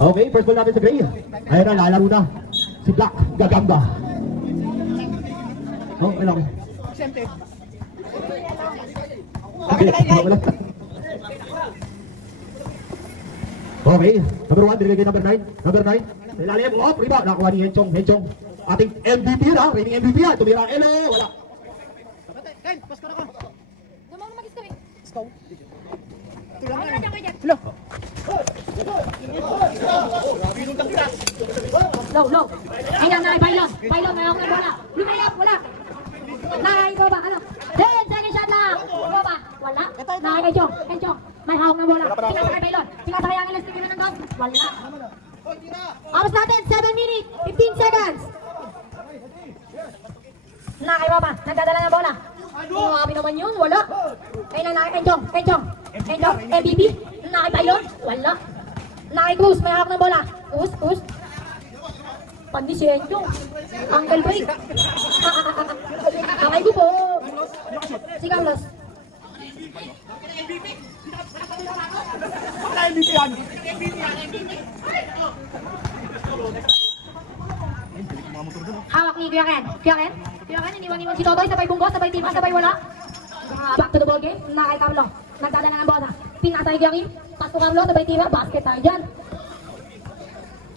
Okay, first ball natin sa Gray. Ayun na, lalaro na. Si Black, gagamba. Oh, ano okay. Okay, number 1, dinigay kay number 9. Number 9, sa ilalim, oh, rebound. Nakakuha ni Henchong. Henchong, ating MVP na, reigning MVP yan. Tumira ang Elo, wala. Low, low. Ayan na, Bailon. Bailon, may ako na bola. Lumayap, wala. Nakay ko ba? Ano? 10 second shot lang. Ko ba? Wala. Nakay kay Chong. Kay Chong. May hawak na bola. Pinasa kay Bailon. Pinasa kay Angeles. Tingnan ng dog. Wala. Oras natin, 7 minutes, 15 seconds. Nakay ko ba? Nagdadala ng bola. Grabe naman yun. Wala. Ayun na, nakay kay Chong. Kay Chong. Kay Chong. MVP. Nakay Bailon. Wala. Nakay Cruz. May hawak ng bola. Cruz, Cruz. Pandisenyo. Uncle break. Kamay ko po. Si Carlos. Hawak ni Kuya Ken. Kuya Ken? Kuya Ken, iniwan-iwan si Totoy. Sabay bunggo, sabay tima, sabay wala. Back to the ball game. Nakay Carlo. Nagdadala ng bola. Pinasa kay Kuya Kim. Pass to Carlo, sabay tima. Basket tayo dyan.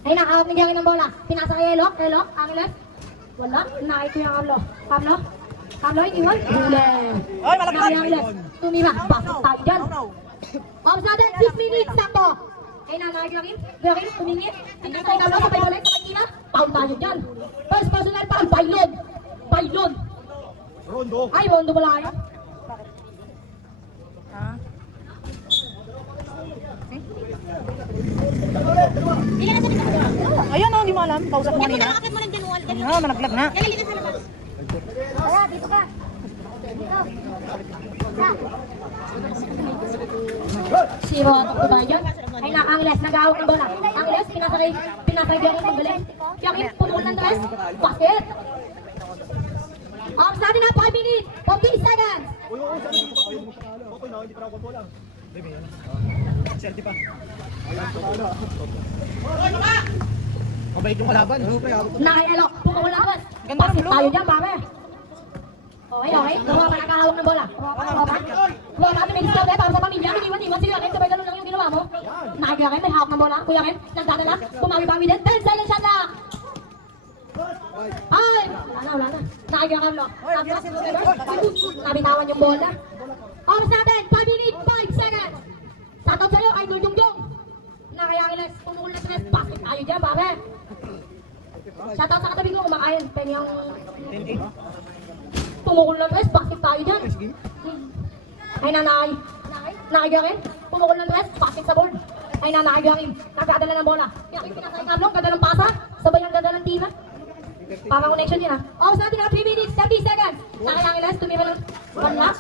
Ay nakahawak ni Gary ng bola. Pinasa kay Elo. Elo, Angeles. Wala. Nakay Kuya Carlo. Carlo. Carlo, iniwan. Huli. Nakay Angeles. Tumira. Basket tayo dyan. Ops natin, 6 minutes. Sakto. Ay nakay Kuya Kim. Kuya Kim, tumingin. Pinasa kay Carlo. Sabay ulit. Sabay tima. Foul tayo dyan. First personal foul. Bailon. Bailon. Rondo. Ay, Rondo pala yun. Ayun oh, hindi mo alam. Kausap mo kanina. Bakit mo lang din wall? Ah, managlag na. Dali ka sa labas. Kaya, dito ka. Dito. Zero out of the tayo dyan. Ay na, Angeles, nag-ahawak ng bola. Angeles, pinasakay Gary ng galing. Kaya Kim, pumul ng dress. Basket. Ops natin na, 5 minutes, 15 seconds. Mabait yung kalaban. Nakay-alok, pumul ng dress. Ganda ng Basket blue. tayo dyan, pare. Okay, okay. Gawa pa nakahawak ng bola. Gawa pa, may discount para sa pamilya. Iniwan-iwan sila rin. Sabay ganun lang yung ginawa mo. Nakay Ken, may hawak ng bola. Kuya Ken, nagdadala. Pumawi-pawi din. 10 seconds shot na. Ay! Wala na. Nakay Carlo. Nabitawan yung bola. Oras natin, 5 minutes, 5 seconds. Shoutout sa'yo, Idol Jungjong. Nakay Angeles, pumukul na stress. Basket tayo dyan, pare. Shoutout sa katabi ko, kumakain. Pengi ang... Pumukul na stress, basket tayo dyan. Ay nanay. Nakay Gary, pumukul na stress, basket sa board. Ay nanay Gary, nagdadala ng bola. Kaya pinasa kay Carlo, ganda ng pasa. Sabay ang ganda ng tima. Para connection niya. Oras natin na 3 minutes, 30 seconds. Nakay Angeles, tumira ng 1 lap.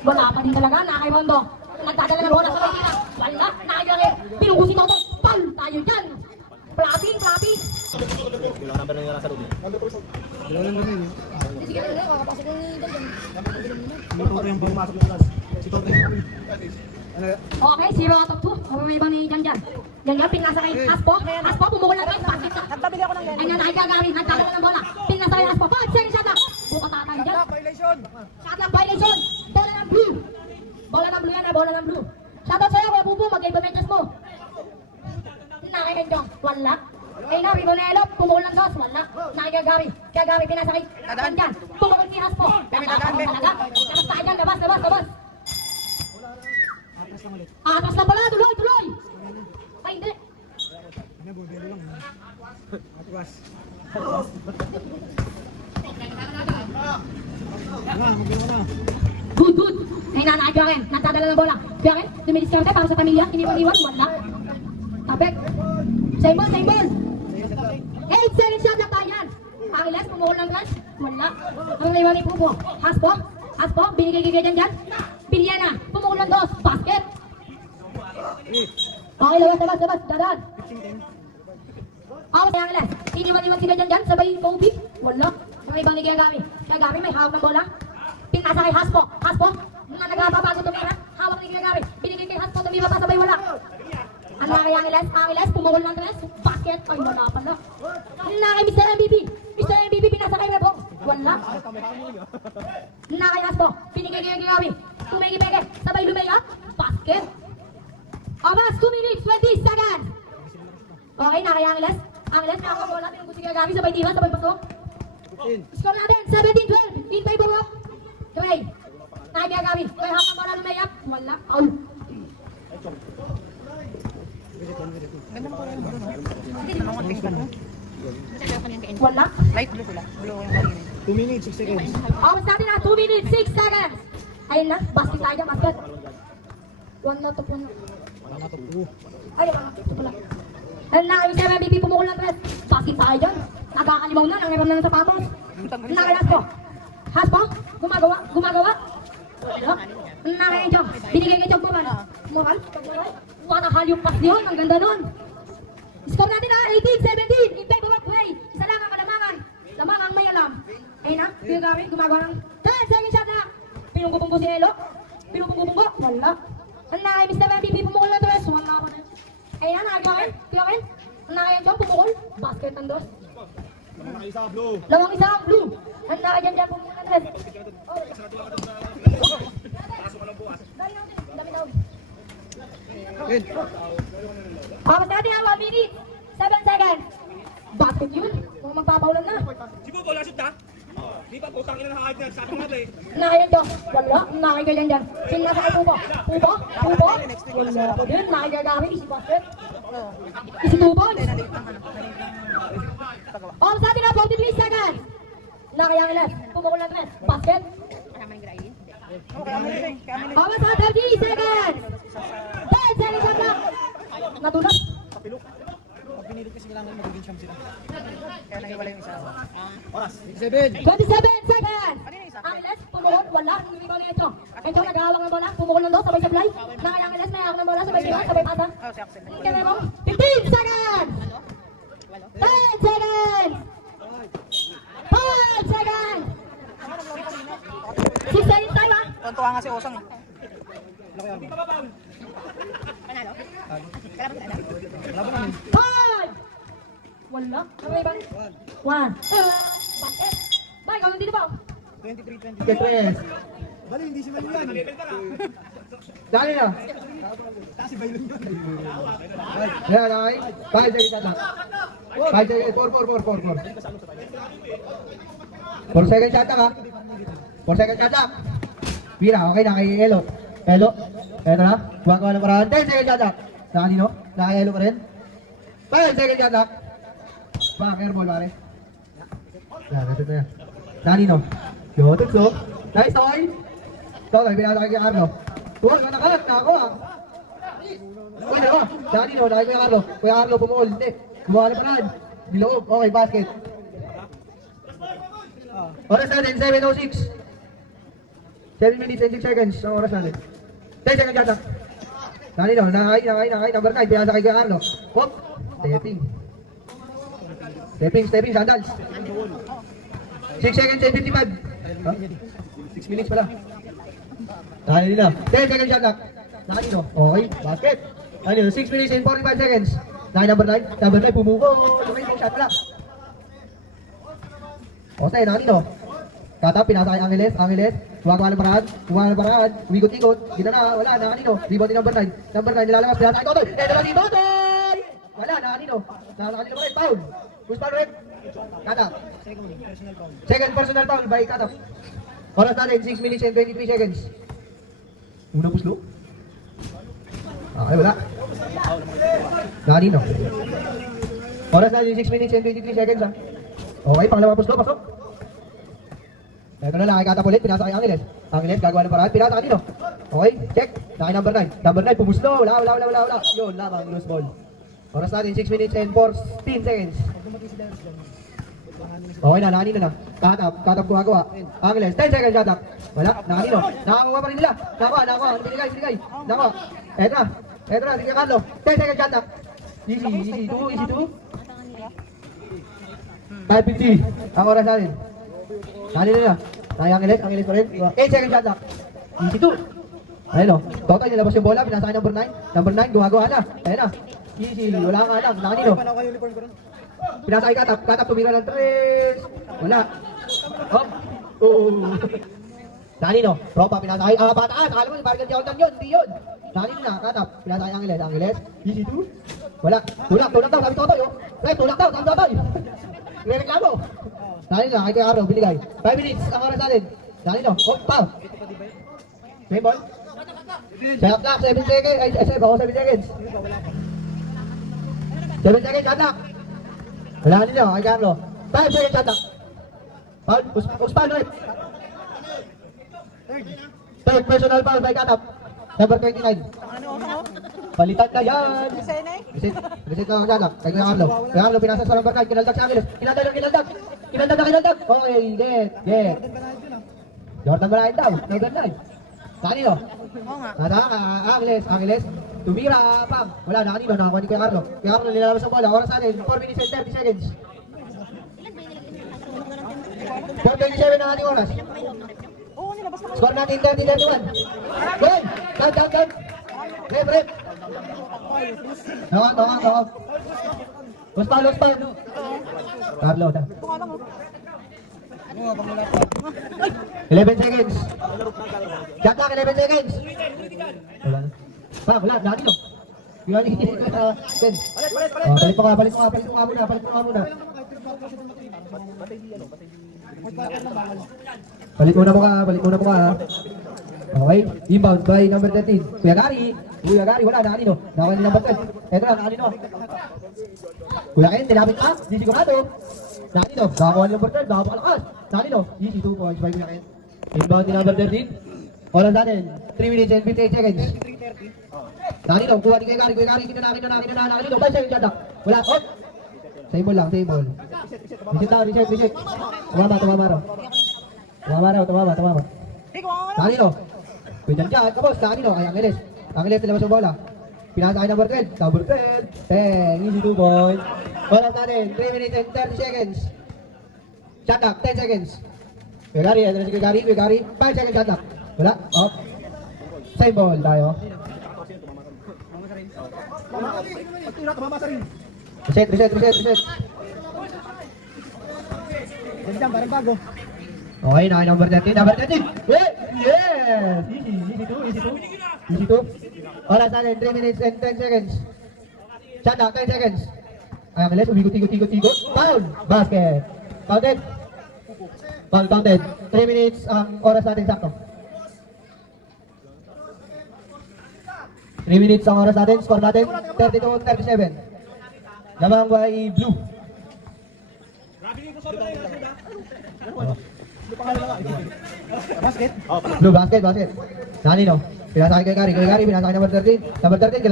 Wala pa din talaga, Nakay Rondo. Nagdadala ng bola sa Martina. Wala, Nakay Gary. Pinugusin ako. Pal tayo dyan. Flapping, flapping. Kailangan ba nang nasa loob? Kailangan ba nang Sige na, kakapasok ng Okay, 0 out of 2. Mababay ba ni Jan Jan? Jan Jan, pinasa kay Aspo. Aspo, pumukul ng 3. Basket na. Nagtabili ako ng ganyan. Ay nanay Gary, nagdadala ng bola. Pinasa kay Aspo. 5 seconds shot lang. Buka tatang dyan. Shot lang, violation. Bola ng blue. Bola ng blue yan, bola ng blue. Shoutout sa'yo, Kuya Pupu, mag-ibamentas mo. Nakay Kenjong, wala. Ay na, Ribonelo, pumukul ng 2. Wala. Nakay Gary. Kaya Gary, pinasa kay Jan Jan. Pumukul kay Aspo. Talaga. Labas tayo dyan, labas. Atas na pala, tuloy! Ay, hindi. Good. Ay nanay, Kuya Ken, nagdadala ng bola. Kuya Ken, dumidiskarte para sa pamilya, iniwan-iwan, wala. Tapek. Same ball. 8 seconds shot na tayo yan. Angeles, pumukul ng rush, wala. Ang naiwan ni Pupo. Aspo, binigay kay Jan. Biliana, pumukul ng 2, basket. Okay, labas, dadaan. Kay Angeles, iniwan-iwan sila dyan, sabay Kobe. Wala. Ang ibang ni Kaya Gary, may hawak ng bola. Pinasa kay Haspo, na nagpapabago tumira. Hawak ni Kaya Gary, binigay kay Haspo, tumira pa sabay wala. kay Angeles, pumukol ng tres, basket, ay wala pala. Na kay Mr. MVP, pinasa kay Rebong, wala. Na kay Aspo, pinigay kay Gabi, tumegi-pege, sabay lumayap, basket. Abas, 2 minutes, 20 seconds. Okay, na kay Angeles, nakakabola, tinungkot si Gabi, sabay diba, sabay pasok. Score natin, 17-12, in favor of Gray. Na kay Gabi, kaya hanggang bola lumayap, wala, out. Wala. Light blue sila. Blue yung kanina. 2 minutes, 6 seconds. Awas natin na, 2 minutes, 6 seconds. Ayun na, basket tayo dyan, basket. One na to. Ay, ito pala. Ayun na, yung MVP pumukul ng tres. Basket tayo dyan. Nagkakalimaw na, nangiram na ng sapatos. Nakalas ko. Haspo, gumagawa. Ano? Nakain Jong, binigay kay Jong Buman. Moral, nakahal yung pass yun, ang ganda nun. Score natin na, 18-17, in favor of Way. Isa lang ang kalamangan. Lamangang may alam. Ayun na, yung gamit, gumagawa ng 10 second shot na. Pinunggubunggo si Elo. Pinunggubunggo, wala. Ang nakay Mr. MVP, pumukul na tres. Wala ako na. Ayun na, nakagawa. Kuyakin. Ang nakay Jong, pumukul. Basket ng dos. Lamang isa ang blue. Ang nakay dyan, pumukul na tres. Dami daw. Apat natin ang 1 minute, 7 seconds. Basket yun. Kung magpapaulan na. Sibo, wala shoot na. Di ba, putang ina na hahag na. Sabi nga eh. Nakayan dyan. Wala. Nakikayan dyan. Sino nasa kay Tubo? Wala po din. Nakikagami. Isi basket. Isi Tubo. Apat natin ang 43 seconds. Nakayang left. Pumukul ng tres. Basket. Apat sa 30 seconds. 10 seconds lang. Natulog. Pag pinilit kasi kailangan magiging champ sila. Kaya nahiwala yung isa. Oras, 7. 27 seconds. Angeles, pumukol, wala. Hindi ko na ito. Ito, naghahawak ng bola. Pumukol ng dos, sabay supply. Nakay Angeles, may hawak ng bola, sabay sigaw, sabay pasa. Oh, si Axel. Kaya mo, 15 seconds. 10 seconds. 5 seconds. 6 seconds tayo ha. Tontuwa nga si Osang eh. Five! Wala. Kamay ba? 1. Bakit? Bay, ikaw nandito ba? 23-20. Get rest. Bali, hindi si Bailon yan. Dali na. Kasi Bailon yun. Yan, okay. 5 seconds shot lang. 5 seconds, 4 seconds shot lang ha. 4 seconds shot lang. Pira, okay na kay Elo. Eto na. Gumagawa ng paraan. 10 seconds shot lang. Nakanino? Nakay Elo pa rin. 5 seconds shot lang. Bang, airball pare. Yan, natin na yan. Nakanino? Yo, tutso. Nice, okay. Ito, pinasa kay Carlo. Huwag, nakalat na ako ah. Uy, dalawa. Nakanino, nakay Kuya Carlo. Kuya Carlo, pumukol. Hindi. Gumawa ng paraan. Diloob. Okay, basket. Oras natin, 7:06. 7 minutes and 6 seconds ang oras natin. 10 seconds yata. Nakanino, nakay. Number 9, pinasa kay Kuya Carlo. Hop. Stepping, sandals. 6 seconds and 55. Huh? 6 minutes pala. Nakanino, 10 seconds yata. Nakanino, okay, basket. Nakanino, 6 minutes and 45 seconds. Nakay number 9, pumuko. Okay, shot pala. Okay, nakanino. Kata, pinasa kay Angeles, gumagawa ng paraan, umikot-ikot, kita na, wala, nakanino, rebound ni number 9, nilalabas, pinasa kay Totoy, eto na si Totoy! Wala, nakanino pa rin, foul, who's foul rin? Kata, second personal foul by Kata, oras natin, 6 minutes and 23 seconds, unang puslo, okay, wala, nakanino, oras natin, 6 minutes and 23 seconds ha, okay, pangalawang puslo, pasok. Ito na lang, ay katapulit, pinasa kay Angeles, gagawa ng paraan, pinasa kanino. Okay, check, nakay number 9, pumuslo, wala, yun, lamang, loose ball. Oras natin, 6 minutes and 14 seconds. Okay na, nakanino na, katap gumagawa, Angeles, 10 seconds shot, wala, nakanino, nakakuha pa rin nila, nakakuha, binigay, nakakuha, eto na, sige Carlo, 10 seconds shot, easy 2, 5:50, ang oras natin. Kanina na. Angeles pa rin. 8 seconds shot lang. Easy 2. Ayun o. Totoy, nilabas yung bola. Pinasa kay number 9. Number 9, gumagawa na. Ayun na. Easy, wala nga lang. Nakanino. Pinasa kay Katap. Katap tumira ng 3. Wala. Hop. Oo. Nakanino. Tropa, pinasa kay pataas. Akala mo, parang Jordan yun. Hindi yun. Nakanino na. Katap. Pinasa kay Angeles. Angeles. Easy 2. Wala. Tulak daw. Sabi Totoy. Right, tulak daw. Sabi Totoy. Nireklamo. Nakanino na. Kay Arrow. Binigay. 5 minutes. Ang oras natin. Nakanino. Hop, foul. May ball. Shot clock, 7 seconds. Ay, 7 seconds. 7 seconds, shot clock. Wala nila, kay Carlo. 5 seconds, shot clock. Foul, Uspan, right? Third personal foul by Katap. Number 29. Palitan na yan. Reset na ang shot clock. Kay Carlo. Kay Carlo, pinasa sa number 9. Kinaldag sa Angeles. Kinaldag. Okay, get. Jordan Balayan daw. Number 9. Kanino? Oo nga. Angeles. Tumira, pang. Wala na kanino, nakakuha ni Kuya Carlo. Kuya Carlo nilalabas ang bola. Oras natin, 4 minutes and 30 seconds. 4:27 na ating oras. Oo, nilabas naman. Score natin 30-31. Good! Count. Rep. Tawag. Uspan. Carlo, na. Ito nga lang, oh. 11 seconds. Shot clock, 11 seconds. Wala na. Wala, kanino? Yung Ken. Balik mo nga muna. Balik muna mo ka. Okay, inbound by number 13. Kuya Gary, wala na kanino. Nakakuha ni number 12. Eto na, kanino. Kuya Ken, tinapit pa. Di sigurado. Kanino, nakakuha ni number 12. Nakapakalakas. Kanino, easy 2 points by Kuya Ken. Inbound ni number 13. Oras natin, 3 minutes and 58 seconds. Kanino, kuha ni Kuya Gary. Kanino, 5 seconds shot clock. Wala, out. Same ball. Reset. Tumama. Kanino? Pwedyan dyan, kapos, kanino? Ay, Angeles. Angeles, nilabas ang bola. Pinasa kay number 12. 10, easy 2 points. Oras natin, 3 minutes and 30 seconds. Shot clock, 10 seconds. Kuya Gary. 5 seconds shot clock. Wala, off. Same ball tayo. Reset. Diyan, parang bago. Okay, na number 13. Yes! Easy 2. Oras natin, 3 minutes and 10 seconds. Shot clock, 10 seconds. Ay, Angeles, umigot. Foul! Basket. Counted. 3 minutes ang oras natin sakto. 3 minutes ang oras natin. Score natin, 32-37. Lamang by Blue. Blue basket. Kanino? Pinasa kay Gary. Pinasa kay number 13. Number 13,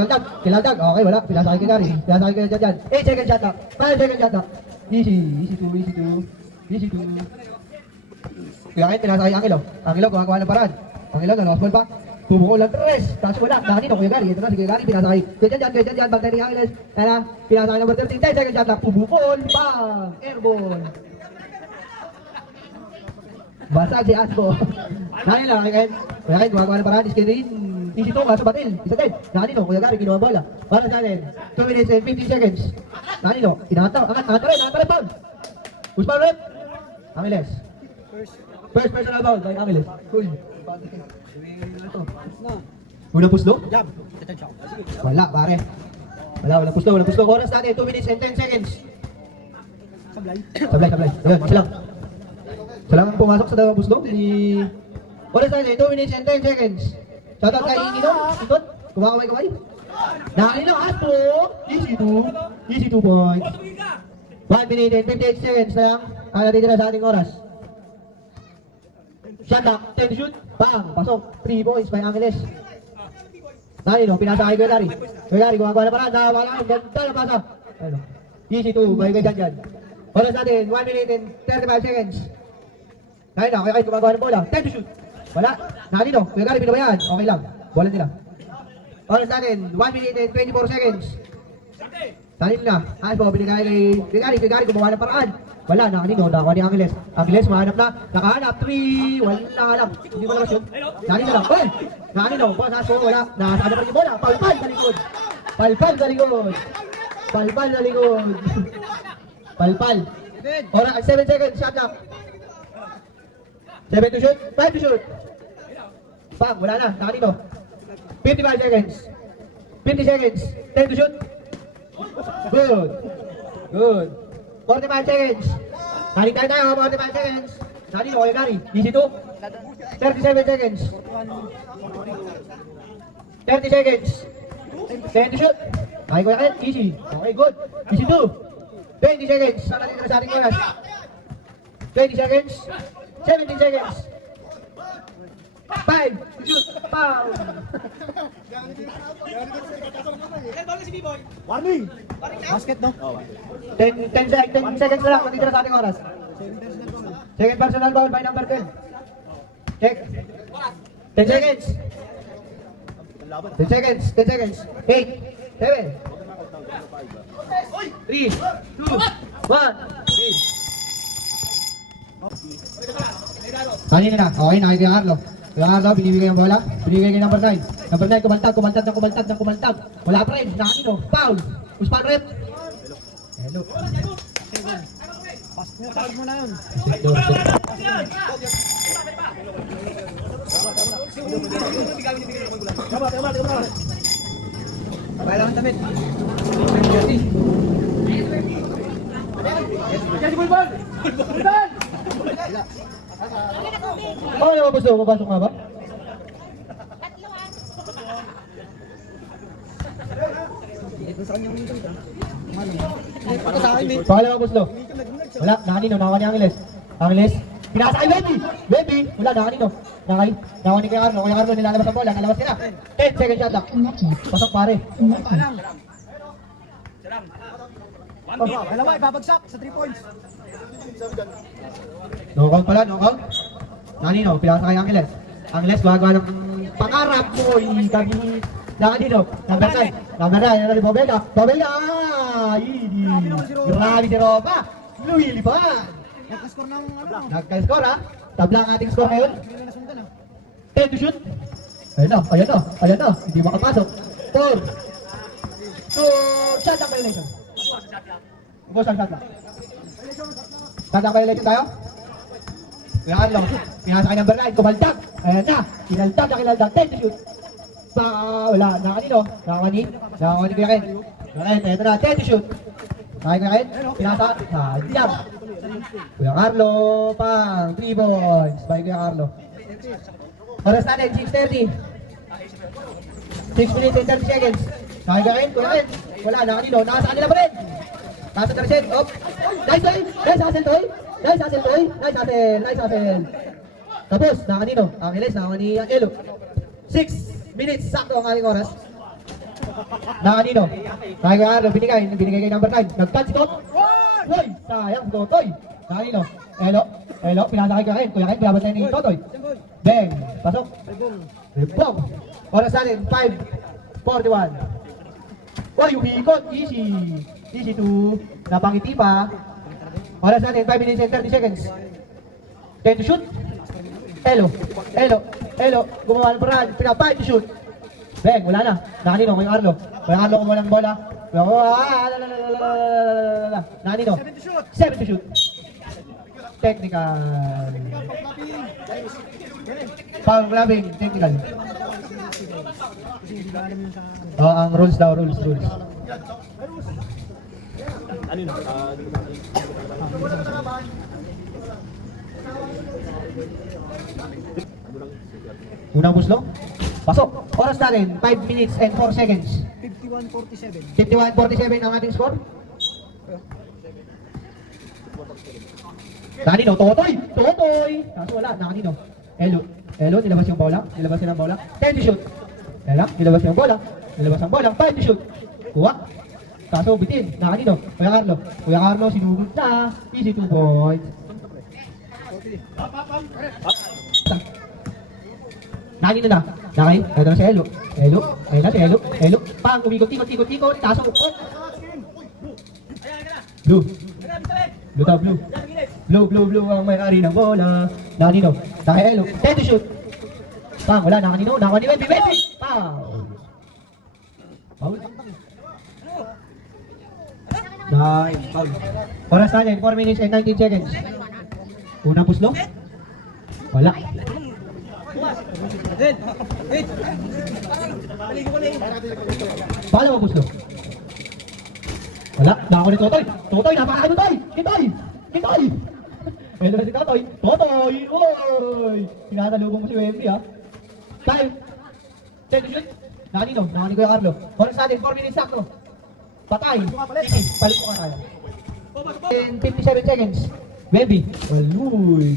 kinaldag. Okay, wala. Pinasa kay Gary. Pinasa kay Jan. 8 seconds shot clock. 5 seconds shot clock. Easy 2. Kaya kayo, pinasa kay Angelo, gumagawa ng paraan. Angelo, nalawas ball pa. Bubukol lang 3. Tapos wala. Kanino? Kuya Gary. Ito na si Kuya Gary. Pinasa kay Jan. Bantay ni Angeles. Kaya pinasa kay number 13. 10 seconds shot clock. Bubukol. Bang! Airball. Basag si Asbo. Nani lang, kaya gumagawa ng paraan, screen, easy 2, kaso batil, isa din. Nani no, Kuya Gary, kinuha bola. Para sa atin, 2 minutes and 50 seconds. Nani no, inataw, angat rin, foul. Usman rin. Angeles. First personal foul by Angeles. Cool. Unang puslo? Wala, pare. Wala puslo. Oras natin, 2 minutes and 10 seconds. Sablay. Ayun, isa lang. Salang pumasok sa dalawang buslo ni... Oras natin, 2 minutes and 10 seconds. Shoutout kay Inidon. Kumakaway. Nakakilong Aspo. Easy 2 points. 1 minute and 58 seconds na lang. Ang natitira sa ating oras. Shot clock, 10 to shoot. Bang! Pasok. 3 points by Angeles. Nakakilong, pinasa kay Kuya Gary. Kuya Gary, gumagawa na paraan. Nakawala ang ganda na pasa. Easy 2 by Kuya Jan. Oras natin, 1 minute and 35 seconds. Kaya na, kaya gumagawa ng bola. 10 to shoot. Wala. Nakakito. Kuya Gary, pinabayaan. Okay lang. Bola nila. Oras natin, 1 minute and 24 seconds. Tanin na. Asbo, binigay kay Kuya Gary, gumawa ng paraan. Wala, nakanino. Nakakuha ni Angeles. Angeles, mahanap na. Nakahanap. 3. Wala lang. Hindi mo naman shoot. Nakanino lang. Nakanino. Boss, Asbo, wala. Nakasada pa rin yung bola. Paul sa likod. Palpal sa likod. Palpal sa likod. Palpal. Ora, 7 seconds, shot clock. 7 to shoot, 5 to shoot. Bang, wala na, nakanino. 55 seconds. 50 seconds, 10 to shoot. Good. Good. 45 seconds. Naling tayo, 45 seconds. Nakanino, kaya gari. Easy 2. 37 seconds. 30 seconds. 10 to shoot. Okay, kuya Ken, easy. Okay, good. Easy 2. 20 seconds. Saan natin sa ating oras? 20 seconds. 17 seconds. 5 to shoot. Foul. Warning! Basket, no? 10 seconds na lang. Matitira sa ating oras. Second personal foul by number 10. Check. 10 seconds. 10 seconds. 10 seconds. 8, 7, 3, 2, 1. Kanina na. Okay, nakikita yung Arlo. Yung Arlo, binibigay ang bola. Binibigay kay number 9. Number 9, kumaltag. Wala pa rin. Nakanino. Foul. Who's foul rep? Hello. Pasok mo na yun. Kailangan damit. Oh, lumabas daw. Papasok nga ba? Pangalawang gusto. Wala, nakanino, nakawa ni Angeles. Angeles, pinasa kay Webby. Webby, wala, nakanino. Nakawa ni kay Arno. Kaya Arno nilalabas ang bola, nalabas sila. 10 second shot lock. Pasok pare. Dalawa, ibabagsak sa 3 points. No count pala, no count. Nakanino, pinasa kay Angeles. Angeles, gagawa ng pangarap mo. Kami, nakanino, number 9. Number 9, ano ni Bobelda? Bobelda! Hindi. Grabe si Ropa. Lumilipad. Nagka-score ng ano? Nagka-score ha. Tabla ang ating score ngayon. Hindi na nasundan ah. 10 to shoot. Ayan na. Hindi makapasok. 4. 2. Shot lock violation. Ubos ang shot lock. Shot lock violation tayo. Kuya Carlo. Pinasa kay number 9. Kumaltag. Ayan na. Kinaltag. 10 to shoot. Wala. Nakanino. Nakakani Kuya Ken. Kuya Ken. Ito na. 10 to shoot. Kuya Ken. Pinasa. Diyan. Kuya Carlo. Pang. 3 points. By Kuya Carlo. Oras natin, 6:30. 6 minutes and 30 seconds. Nakagain, Kuya Ken. Wala, nakanino. Nasa kanila pa rin. Nasa 30. Op. Nice hustle, Toy. Nice hustle. Tapos, nakanino. Angeles, nakawa ni Elo. 6 minutes, sakto ang aking oras. Nakanino. Nakagain, binigay kay number 9. Nag-touch si Tot. Toy, sayang, Totoy. Nakanino. Elo, pinasa kay Kuya Ken. Kuya Ken, pinabas ni Totoy. Bang! Pasok! Boom! Oras natin, 5:41. Uy, umikot! Easy to napangiti pa. Oras natin, 5 minutes and 30 seconds. 10 to shoot. Elo. Gumawa ng paraan. 5 to shoot. Bang! Wala na. Nakanino, Kuya Carlo. Kuya Carlo kumuha ng bola. Nakanino. 7 to shoot. Technical. Pang grabbing, technical. Ang rules daw, rules. Unang buslo. Pasok. Oras natin, 5 minutes and 4 seconds. 51-47. 51-47 ang ating score. Nakanino, Totoy! Kaso wala, nakanino. Elo, nilabas yung bola. 10 to shoot. Nilabas yung bola. 5 to shoot. Kuha. Kaso bitin. Nakanino. Kuya Carlo, sinugod na. Easy 2 points. Nakanino na. Nakay. Ito na si Elo. Ayun na si Elo. Pang, umikot. Kaso, Blue. Blue ang may-ari ng bola. Nakanino. Elo. 10 to shoot. Pang, wala. Nakanino. Webby. Foul. Nice. Foul. Oras natin, 4 minutes and 19 seconds. Unang puslo. Wala. Paano mo puslo? Wala. Nako ni Totoy. Totoy, napakano Toy! Kitoy! Kitoy! Ayun na si Totoy. Totoy! Oy! Sinasalubong mo si Wembley ha. Time. 10 to shoot. Nakanino? Nakanino Kuya Carlo. Oras natin, 4 minutes sakto. Patay. Palit mo ka tayo. In 57 seconds. Wembley. Waluy.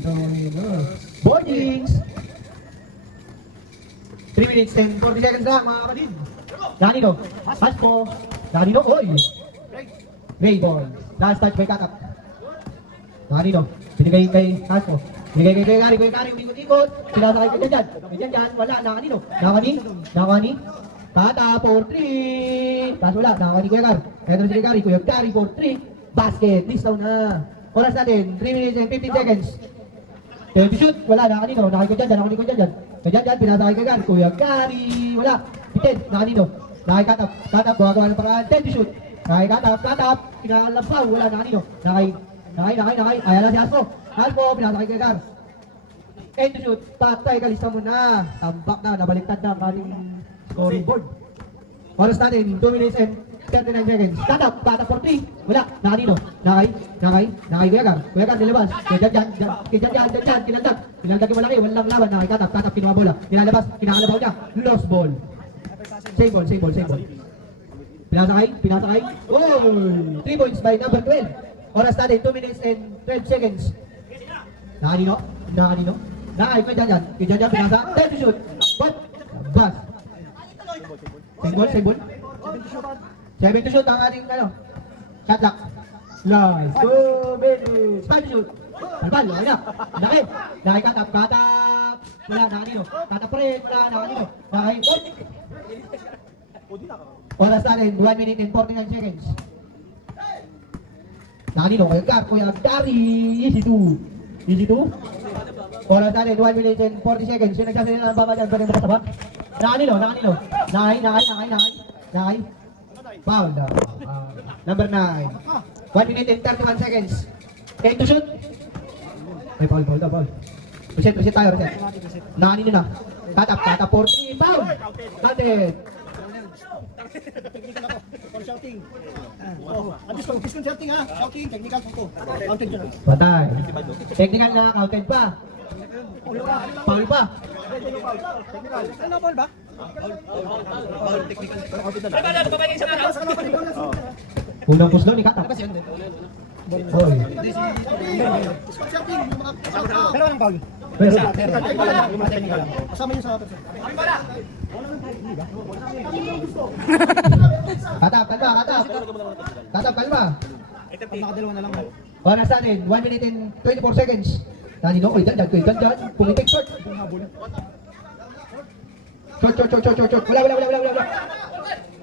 Boardings. 3 minutes and 40 seconds lang mga kapatid. Nakanino? Pass po. Nakanino? Oy! Ray ball. Last touch by Kakap. Nakanino? Binigay kay Haspo. Binigay kay Kari. Kuya Kari, umikot-ikot. Sinasakay ka dyan. Dyan. Wala. Nakanino? Nakani? Tata for 3. Tapos wala. Nakani Kuya Kari. Ito na si Kari. Kuya Kari for 3. Basket. Listaw na. Oras natin. 3 minutes and 15 seconds. 10 shoot. Wala. Nakanino? Nakani ko dyan. Dyan. Pinasakay kay Kari. Kuya Kari. Wala. 10. Nakanino? Nakay Katap. Katap. Gawa ng paraan. 10 shoot. Nakay Katap. Kinalampaw. Wala. Nakanino? Nakay. Ayan na si Haspo. Haspo. Pinasakay kay Kari. 8 to shoot. Patay. Kalista mo na. Tambak na. Nabaliktad na ang ating scoring board. Oras natin. 2 minutes and 39 seconds. Katap for 3. Wala. Nakanino? Nakay. Kuya Gar, nilabas. Dyan. Kinandag yung malaki. Walang laban. Nakay Katap. Kinuha bola. Nilalabas. Kinakalabaw niya. Lost ball. Save ball. Pinasakay. Oh! 3 points by number 12. Oras natin. 2 minutes and 12 seconds. Nakanino? Nakay. Kuya dyan. Pinasa. 10 to shoot. But. Bas. Save ball. 7 to shoot ang ating shot clock. Nice. 2 minutes. 5 to shoot. Palpal, okay na. Nakay Katap. Wala, nakanino. Katap pa rin, wala, nakanino. Nakay. Oras natin, 1 minute and 49 seconds. Nakanino, Kuya Gary. Easy 2. Oras natin, 1 minute and 40 seconds. Yung nagsasalita ng baba dyan, pa rin makasaba. Nakanino. Nakay. Foul. Number 9. 1 minute and 31 seconds. 10 to shoot. Ay, foul. Reset tayo. Nakanino na. Katap for 3. Foul. Counted. Shouting. Shouting ha. Shouting, technical po. Counted dyan. Patay. Technical na, counted pa. Foul pa. Ano ball ba? Unang puslo ni Katap. Hoy. Pero anong foul? Pero, Kasama yun sa Katap, kalma. nakadalawa na lang. Oras natin, 1 minute and 24 seconds. Nakanino, oy, dyan. Pulitik short. Short.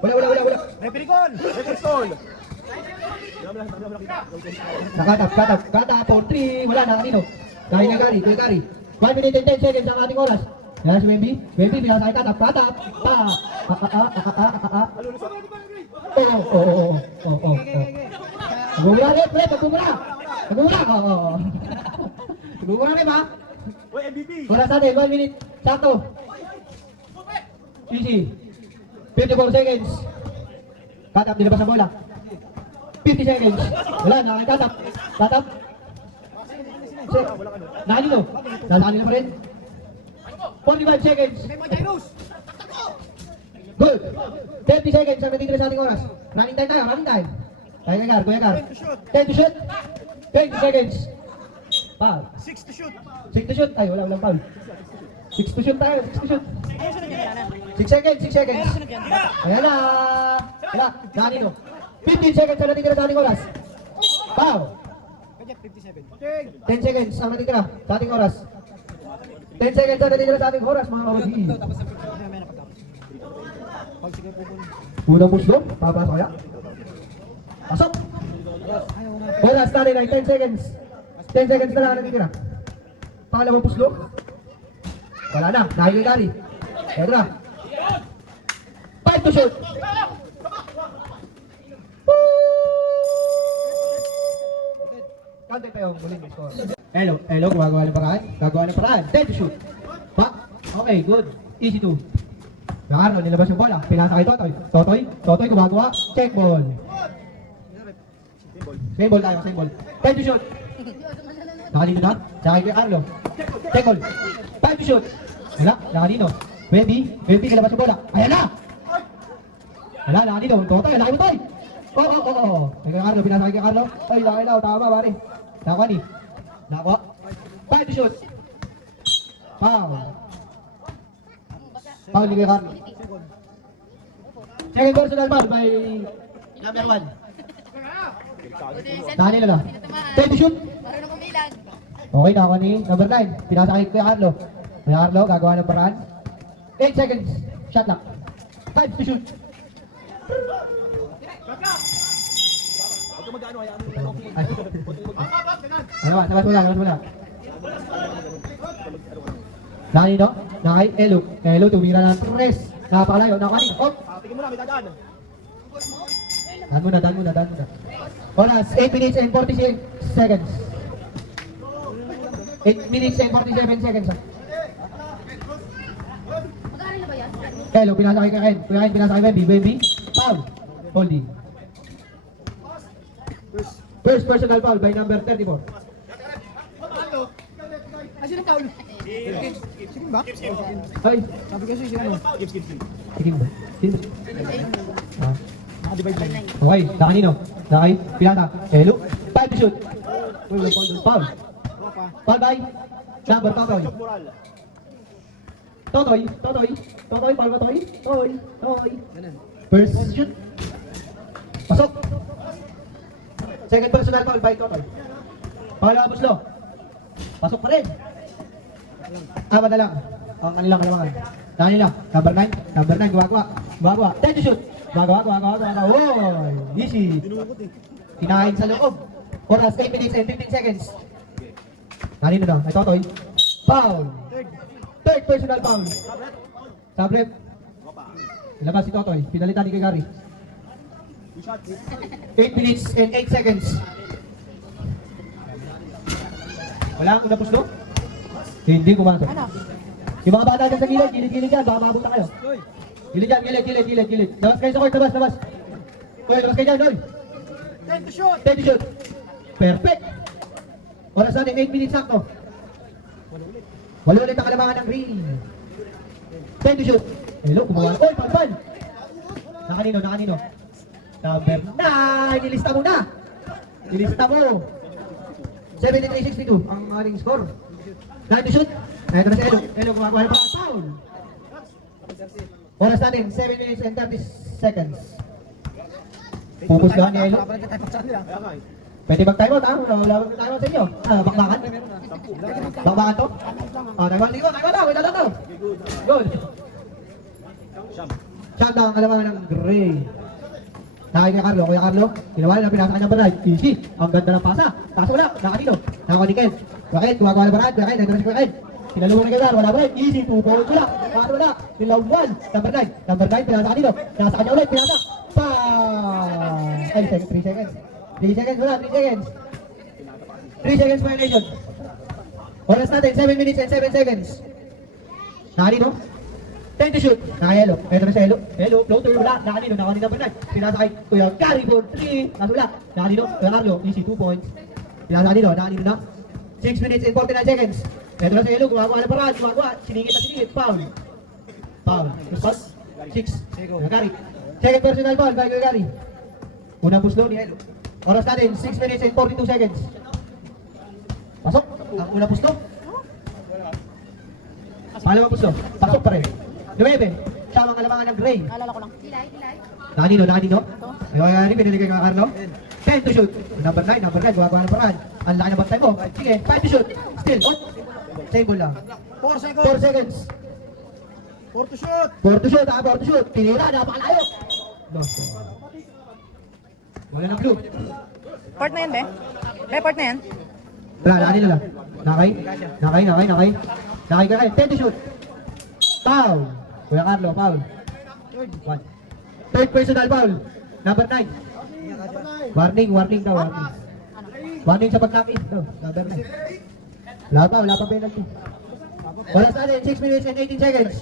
Wala. Referee call! Katap for 3. Wala, nakanino. Kuya Gary. 1 minute and 10 seconds ang ating oras. Yan si Wemby, pinasakay Katap. Oo. Gumura rin, pre, pagkumura. Gumura rin ba? Oras natin, 1 minute. Sakto. Easy. 54 seconds. Katap, nilabas ang bola. 50 seconds. Wala, nakakay Katap. Nakanino pa rin. 45 seconds. Good. 30 seconds ang natitira sa ating oras. Running time. Kuya Gar. 10 to shoot. 20 seconds. Foul. 6 to shoot. 6 to shoot. Ay, walang foul. 6 to shoot tayo. 6 seconds. Ayan na. Wala. Nakanino. 15 seconds ang natitira sa ating oras. Foul. 10 seconds ang natitira sa ating oras. 10 seconds ang natitira sa ating oras, mga kapatid. Unang puslo, papasok kaya? Pasok! Oras natin ay 10 seconds. 10 seconds na lang ang natitira. Pangalawang puslo. Wala na, nakikigari. Eto na. 5 to shoot. Woo! Counter pa yung muling score. Elo, gumagawa ng paraan. Gagawa ng paraan. 10 to shoot. Back. Okay, good. Easy to. Nakarno, nilabas yung bola. Pinasa kay Totoy. Totoy gumagawa. Check ball. Same ball tayo, same ball. 10 to shoot. Nakalino na. Saka kay Arlo. Check ball. 5 to shoot. Wala, nakalino. 20, kilabas yung bola. Ayan na! Wala, nakalino. Totoy, laki mo Toy. Oo. Kay Arlo, pinasa kay Arlo. Ay, laki na. Tama, pare. Nakakuha ni. Nakakuha. 5 to shoot. Foul. Foul ni Carlo. Second personal foul by number 1. Dani na lang. 10 to shoot. Okay, nakakuha ni number 9. Pinasa kay Carlo. Kay Carlo, gagawa ng paraan. 8 seconds. Shot lock. 5 to shoot. Huwag ka mag-ano, hayaan mo. Ay. Sabas mo lang. Nani no? Nakay Elo tumira ng 3. Napakalayo, nakani. Oh, Tingin mo na, may dadaan. daan muna. Oras, 8 minutes and 46 seconds. 8 minutes and 47 seconds. Mag-aaral na ba yan? Elo, pinasa kay Ken. Kuya Ken, pinasa kay Wemby. Foul. Holding. First personal foul by number 34. Ay, sino Paul? Sige ba? Ay, Sabi kasi sino? sige mo. Ah. Nakadivide lang. Okay, sa kanino? Nakay, pinasa. Elo, 5 to shoot. Foul. Foul by number Totoy. Moral. Totoy, foul ba Totoy? Totoy. First shoot. Pasok. Second personal foul by Totoy. Foul ba Buslo? Pasok pa rin. Apat na lang. Ang kanilang kalamangan. Kanila, number 9, gumagawa. 10 to shoot. Gumagawa. Oh, easy. Kinain sa loob. Oras, 8 minutes and 15 seconds. Kanino na? Ay Totoy. Foul. Third personal foul. Sabrep. Labas si Totoy. Pinalitan ni Gary. 8 minutes and 8 seconds. Wala akong napuslo? Hindi pumasok. Yung mga bata dyan sa gilid dyan, baka mabuta kayo. Gilid dyan, gilid. Labas kayo sa court, labas. Uy, labas kayo dyan, Loy. 10 to shoot. Perfect. Oras natin, 8 minutes sakto. Walo ulit ang kalamangan ng green. 10 to shoot. Hello, kumuha. Uy, pagpan. Nakanino. Number 9, nilista mo na. Nilista mo. 73-62 ang ating score. 9 to shoot. Ito na si Elo, gumagawa ng foul. Oras natin, 7 minutes and 30 seconds. Pupusgahan ni Elo. Pwede mag-timeout ha? Wala mag-timeout sa inyo. Bakbakan? Bakbakan to? Timeout. Wait lang to. Good. Shot ang kalamangan ng gray. Nakay kay Carlo, ginawa na pinasa kanyang baray. Easy, ang ganda ng pasa. Kaso wala, nakanino. Nakakuha ni Ken. Kuya Ken, gumagawa ng baraan. Kuya Ken, nandun na si Kuya Ken. Sinalungan ni Ken, wala ba rin? Easy, 2 points wala. Kaso wala, nilawan. Number 9, pinasa kanino. Pinasa kanya ulit, pinasa. Ay, 3 seconds. 3 seconds wala, 3 seconds. 3 seconds violation. Oras natin, 7 minutes and 7 seconds. Nakanino? 10 to shoot. Nakayelo. Ito na si Elo. Floater wala. Nakanino. Nakanino pa na. Pinasa kay Kuya Gary for 3. Kaso wala. Nakanino. Kuya Carlo. Easy 2 points. Pinasa kanino. Nakanino na. 6 minutes and 49 seconds. Ito na si Elo. Gumagawa ng paraan. Siningit. Foul. Response. 6. Kuya Gary. Second personal foul by Kuya Gary. Unang puslo ni Elo. Oras natin. 6 minutes and 42 seconds. Pasok. Ang unang puslo. Pangalawang puslo. Pasok pa rin. 9. Siya ang kalamangan ng gray. Alala ko lang. Dilay. Nakanino. Ayun, pinili kay Carlo. 10 to shoot. Number 9, gumagawa ng paraan. Ang laki na bantay mo. Sige, 5 to shoot. Still, same ball lang. 4 seconds. 4 seconds. 4 to shoot. 4 to shoot, 4 to shoot. Tinira, napakalayo. Lost. Wala na blue. Port na yan, be? Be, port na yan? Wala, nakanino lang. Nakay. 10 to shoot. Foul. Kuya Carlo, foul. 1. Third personal foul. Number 9. Warning daw. Warning sa pag-knock-in. No, number 9. Wala pa penalty. Wala sa atin, 6 minutes and 18 seconds.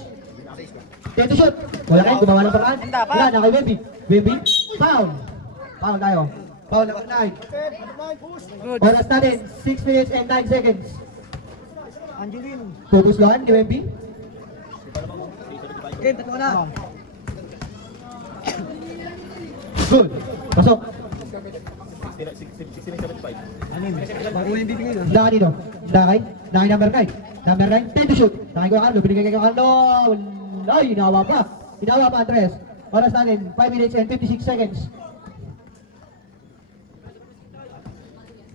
10 to shoot. Wala kayo, gumawa ng paraan. Wala na kay Webby. Webby, foul. Foul tayo. Foul number 9. Oras natin, 6 minutes and 9 seconds. Angelino. Pupusluhan ni Wemby. Game, tatlo na. Good. Pasok. Anim. Bago yung bibigay na. Nakay dito. Nakay number 9. Number 9, 10 to shoot. Nakay ko Carlo. Binigay kay Carlo. Ay, hinawa pa. Hinawa pa, Andres. Oras natin, 5 minutes and 56 seconds.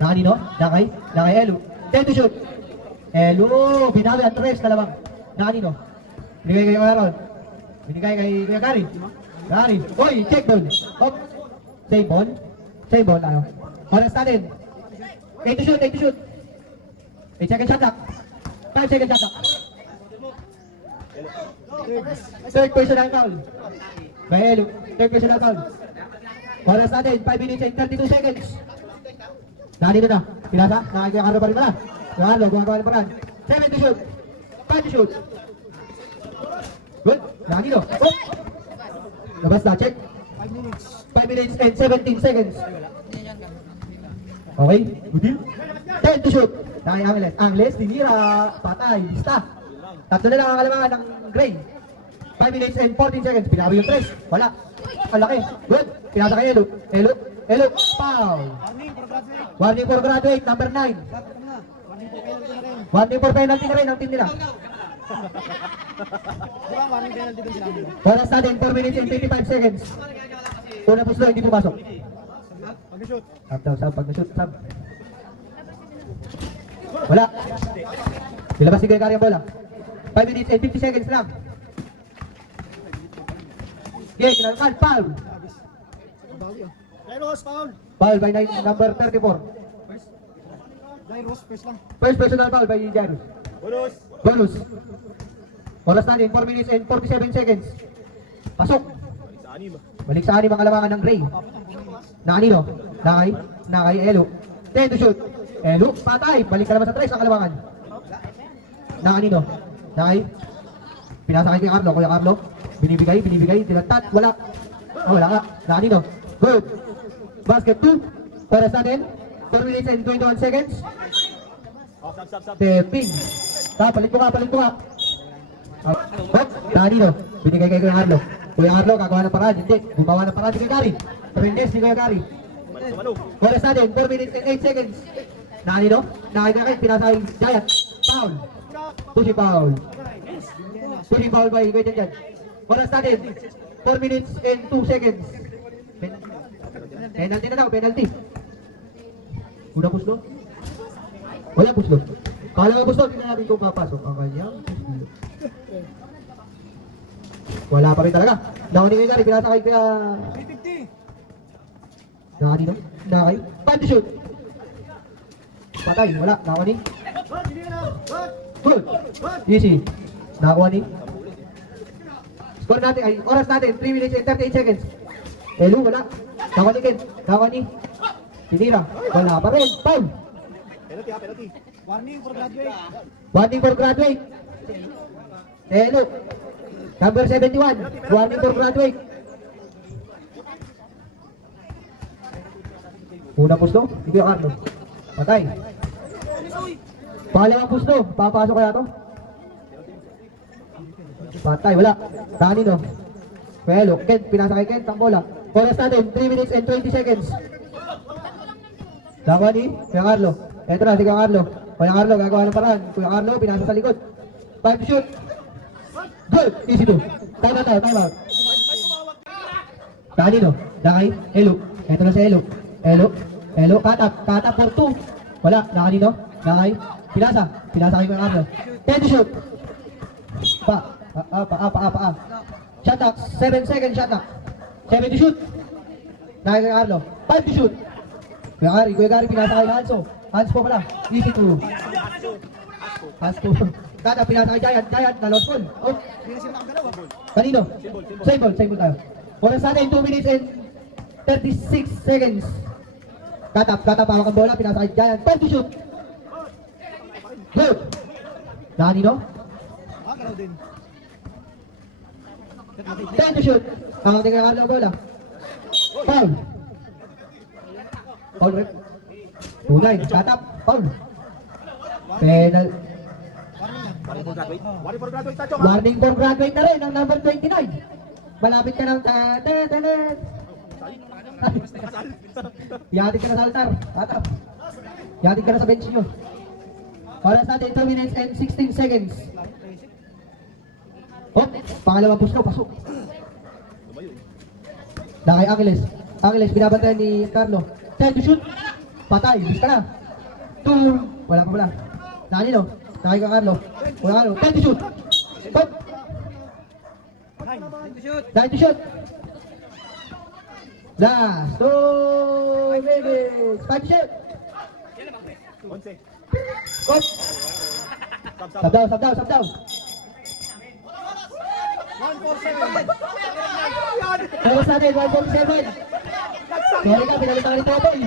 Nakay dito. Nakay Elu. 10 to shoot. Elu. Binawi Andres na lamang. Nakay dito. Binigay kay Aaron. Binigay kay Kuya Gary. Gary. Uy, check ball. Hop. Save ball. Save ball tayo. Oras natin. 8 to shoot, 8 to shoot. 8 second shot clock. 5 second shot clock. Third personal foul. Bahelo. Third personal foul. Oras natin, 5 minutes and 32 seconds. Nandito na. Pinasa. Nakakaro pa rin pala. Nakakaro, gumagawa rin paraan. 7 to shoot. 5 to shoot. Good. Nandito. Oh. Labas na, check. 5 minutes and 17 seconds. Okay, good deal. 10 to shoot. Nakay Angles. Angles, tinira. Patay. Stop. Tatlo na lang ang kalamangan ng Gray. 5 minutes and 14 seconds. Pinawi yung 3. Wala. Ang laki. Good. Pinasa kay Elo. Elo. Foul. Warning for graduate. Number 9. Warning for penalty na rin ang team nila. Diba, warning penalty din sila. Oras natin, 4 minutes and 55 seconds. Una po slow, hindi pumasok. Pag-shoot. Sub. Pag na-shoot, sub. Wala. Ilabas si Gregary ang bola. 5 minutes and 50 seconds lang. Okay, kinalkan, foul. Jairos, foul. Foul by number 34. Jairos, first lang. First personal foul by Jairus. Bonus. Oras natin, 4 minutes and 47 seconds. Pasok. Balik sa anim ang kalamangan ng Gray. Nakanino? Nakay Elo. 10 to shoot. Elo, patay. Balik ka naman sa 3 ang kalamangan. Nakanino? Nakay. Pinasa kay Carlo. Kuya Carlo. Binibigay. Tinantat. Wala. Oh, wala ka. Nakanino? Good. Basket 2. Oras natin, 4 minutes and 21 seconds. 13. Palit mo ka. Nakanino? Binigay kay Kuya Carlo. Kuya Carlo, kagawa ng paraan. Hindi. Gumawa ng paraan ni Kuya Gary. Tremendous ni Kuya Gary. Oras natin, 4 minutes and 8 seconds. Nakanino? Nakikakit, pinasa yung Giant. Foul. Pushing foul. Pushing foul by Kuya Jan. Oras natin, 4 minutes and 2 seconds. Penalty na daw, penalty. Una puslo? Wala puslo. Pangalawa puslo, tingnan natin kung papasok ang kanyang puslo. Wala pa rin talaga. Nakani kay Gary, pinasa kay Kuya... 350. Nakani no? Nakay. 5 to shoot. Patay, wala. Nakani. Good. Easy. Nakakuha ni. Score natin, ay oras natin, 3 minutes and 38 seconds. Elo, wala. Nakakuha Ken. Nakakuha ni. Tinira. Wala pa rin. Foul. Penalty. Warning for graduate. Warning for graduate. Elo. Number 71. Warning for graduate. Una pusto, hindi yung Arno. Patay. Pangalawang pusto, papasok kaya to? Patay, wala. Tanino. Well, Kent, pinasa kay Kent ang bola. Oras natin, 3 minutes and 20 seconds. Dawa ni Kuya Carlo. Eto na, si Kuya Carlo. Kuya Carlo, gagawa ng paraan. Kuya Carlo, pinasa sa likod. 5 to shoot. Good, easy to. Time out. Tanino, Dakay, Elo. Eto na si Elo. Elo, cut up for 2. Wala, nakanino? Nakay, pinasa kay Kuya Carlo. 10 to shoot. Pa. Shot clock, 7 seconds shot clock. 7 to shoot. Nakay kay Carlo. 5 to shoot. Kuya Gary, pinasa kay Hanso. Hanso po pala, easy to. Hanso. Cut up, pinasa kay Giant, na lost ball. Oh. Kanino? Same ball tayo. Oras natin, 2 minutes and 36 seconds. Cut up, hawak ang bola, pinasa kay Giant. Time to shoot. Good. Danilo. Galaw din. Time to shoot. Hawak din kay Carlo ang bola. Foul. Foul rep. Tunay, cut up, foul. Penal. Warning for graduate, Tachong. Warning for graduate na rin ang number 29. Malapit ka ng ta-ta-ta-ta. Yatid ka na sa altar. Atap. Yatid ka na sa bench nyo. Oras natin 2 minutes and 16 seconds. Oh, pangalawang push ko, pasok. Nakay Angeles. Angeles, binabantayan ni Carlo. Time to shoot. Patay, bis ka na. 2. Wala pa wala. Danilo. Nakay ka Carlo. Wala Carlo. Time to shoot. Pop. Time to shoot. Last 2 minutes. Time to shoot. 11. Pop. Sub down, sub down, sub down. 147. Tapos natin, 147. Sorry ka, pinalitan ka ni Totoy.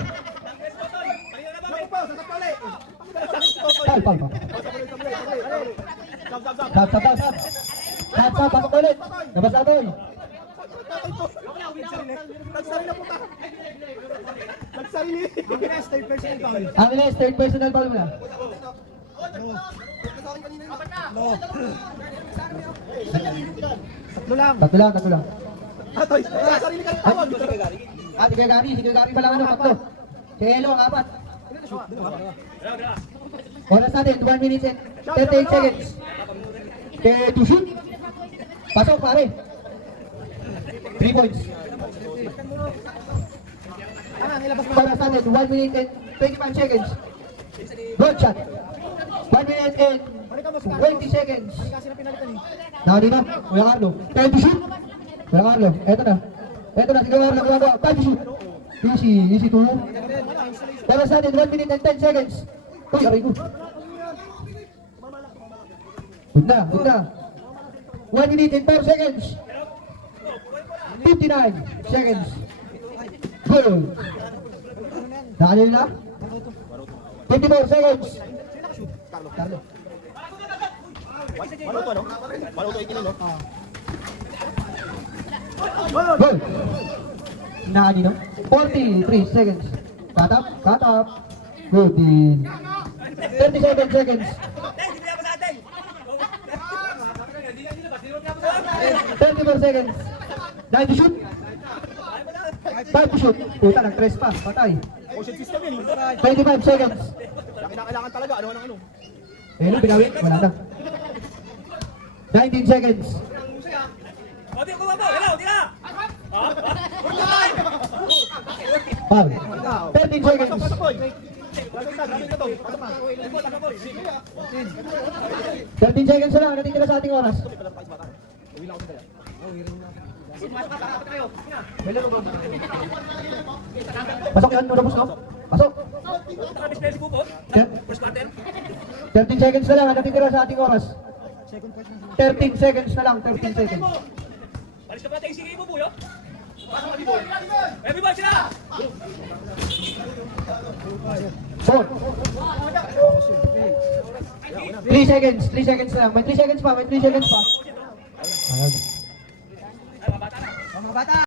Foul, foul, foul. Sub, sub, sub, sub. Sub, sub, pasok ulit. Labas na Toy. Nagsarili. Ang third person foul. Angeles, third personal foul mo na. No. Tatlo lang. Tatlo lang, tatlo lang. Atoy, nagsarili ka tawag. Ah, si Gary pa lang ano, tatlo. Si Elo, ang apat. Oras natin, 1 minute and 38 seconds. To shoot. Pasok, pare. 3 points. Oras natin, 1 minute and 25 seconds. Good shot. 1 minute and 20 seconds. Kasi na pinalitan eh. Nakadi na, Kuya Carlo. Time to shoot. Kuya Carlo, eto na. Eto na, sige Carlo, gumagawa. Time to shoot. Easy to. Oras natin, 1 minute and 10 seconds. Uy, aray ko. Good na. 1 minute and 4 seconds. 59 seconds. Good. Nakali na. 24 seconds. Carlo. Maluto, no? Maluto ikinil, no? Good. Nakali no. 43 seconds. Cut up. Good. 37 seconds. 34 seconds. Time to shoot. Time to shoot. Puta, nag-press pa. Patay. Motion system yun. 25 seconds. Kailangan talaga. Ano. Ano, binawi? Wala na. 19 seconds. Foul. 13 seconds. 13 seconds na lang. Natitira sa ating oras. Pasok yan, Nurabos, no? Pasok. 13 seconds na lang. Natitira sa ating oras. 13 seconds na lang. 13 seconds. Balis ka pala tayo sige mo, Buyo. Everybody sila! 4. 3 seconds. 3 seconds na lang. May 3 seconds pa. Ayun. Mga bata.